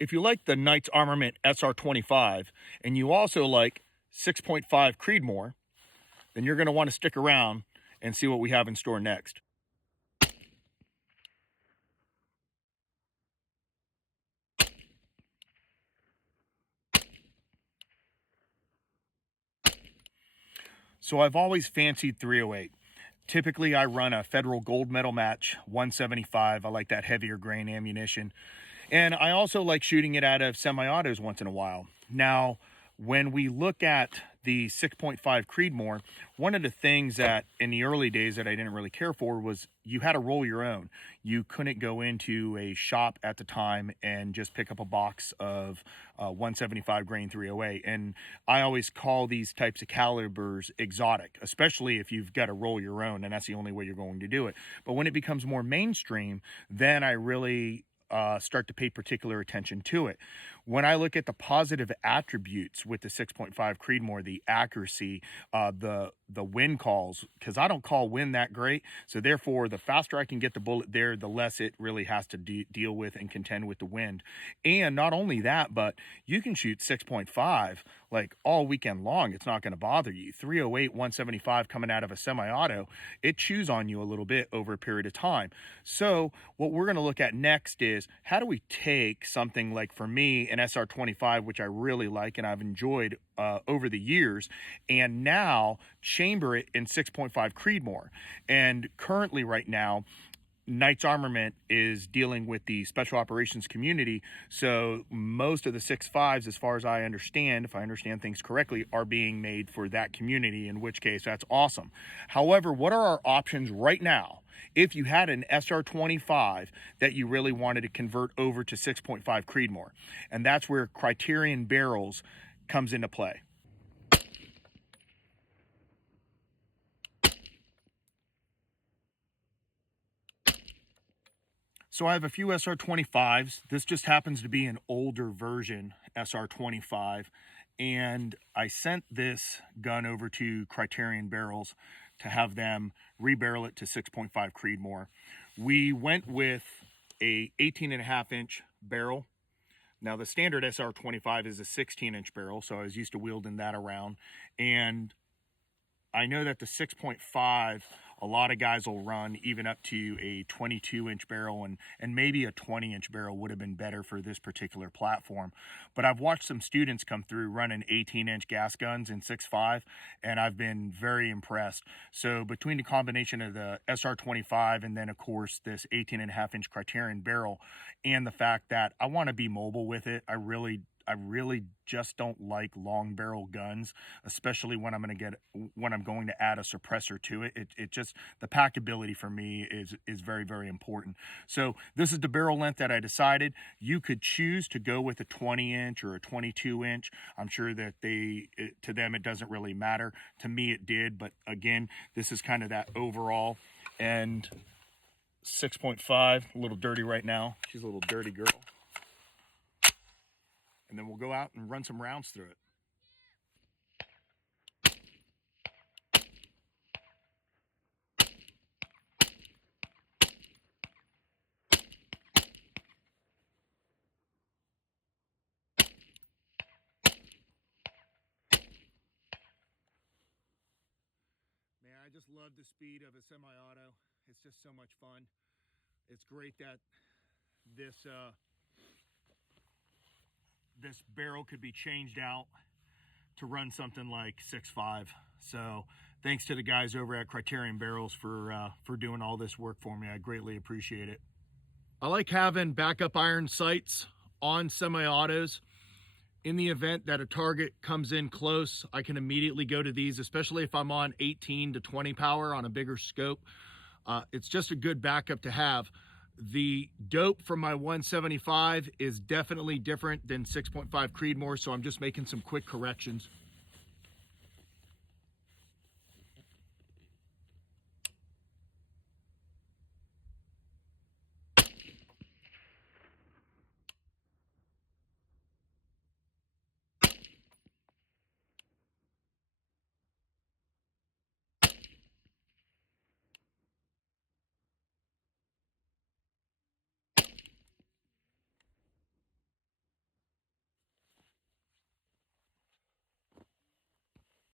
If you like the Knights Armament SR-25 and you also like 6.5 Creedmoor, then you're going to want to stick around and see what we have in store next. So I've always fancied 308. Typically, I run a federal gold medal match, 175. I like that heavier grain ammunition. And I also like shooting it out of semi-autos once in a while. Now, when we look at the 6.5 Creedmoor, one of the things that in the early days that I didn't really care for was you had to roll your own. You couldn't go into a shop at the time and just pick up a box of 175 grain 308. And I always call these types of calibers exotic, especially if you've got to roll your own and that's the only way you're going to do it. But when it becomes more mainstream, then I really start to pay particular attention to it. When I look at the positive attributes with the 6.5 Creedmoor, the accuracy, the wind calls, because I don't call wind that great, so therefore the faster I can get the bullet there, the less it really has to deal with and contend with the wind. And not only that, but you can shoot 6.5 like all weekend long. It's not going to bother you. 308, 175 coming out of a semi-auto, it chews on you a little bit over a period of time. So what we're going to look at next is how do we take something like, for me, an SR-25, which I really like and I've enjoyed over the years, and now chamber it in 6.5 Creedmoor. And currently right now, Knights Armament is dealing with the special operations community, so most of the 6.5s, as far as I understand, if I understand things correctly, are being made for that community, in which case that's awesome. However, what are our options right now if you had an SR-25 that you really wanted to convert over to 6.5 Creedmoor? And that's where Criterion barrels comes into play. So I have a few SR-25s. This just happens to be an older version SR-25. And I sent this gun over to Criterion Barrels to have them rebarrel it to 6.5 Creedmoor. We went with a 18.5-inch barrel. Now the standard SR-25 is a 16-inch barrel, so I was used to wielding that around. And I know that the 6.5, a lot of guys will run even up to a 22-inch barrel, and maybe a 20-inch barrel would have been better for this particular platform. But I've watched some students come through running 18-inch gas guns in 6.5, and I've been very impressed. So between the combination of the SR-25 and then, of course, this 18.5-inch Criterion barrel, and the fact that I want to be mobile with it, I really just don't like long barrel guns, especially when I'm going to add a suppressor to it. It just, the packability for me is very, very important. So this is the barrel length that I decided. You could choose to go with a 20-inch or a 22-inch. I'm sure that to them it doesn't really matter. To me it did, but again, this is kind of that overall. And 6.5, a little dirty right now. She's a little dirty girl. And then we'll go out and run some rounds through it. Man, I just love the speed of a semi-auto. It's just so much fun. It's great that this barrel could be changed out to run something like 6.5. So thanks to the guys over at Criterion Barrels for doing all this work for me. I greatly appreciate it. I like having backup iron sights on semi-autos. In the event that a target comes in close, I can immediately go to these, especially if I'm on 18 to 20 power on a bigger scope. It's just a good backup to have. The dope from my 175 is definitely different than 6.5 Creedmoor, so I'm just making some quick corrections.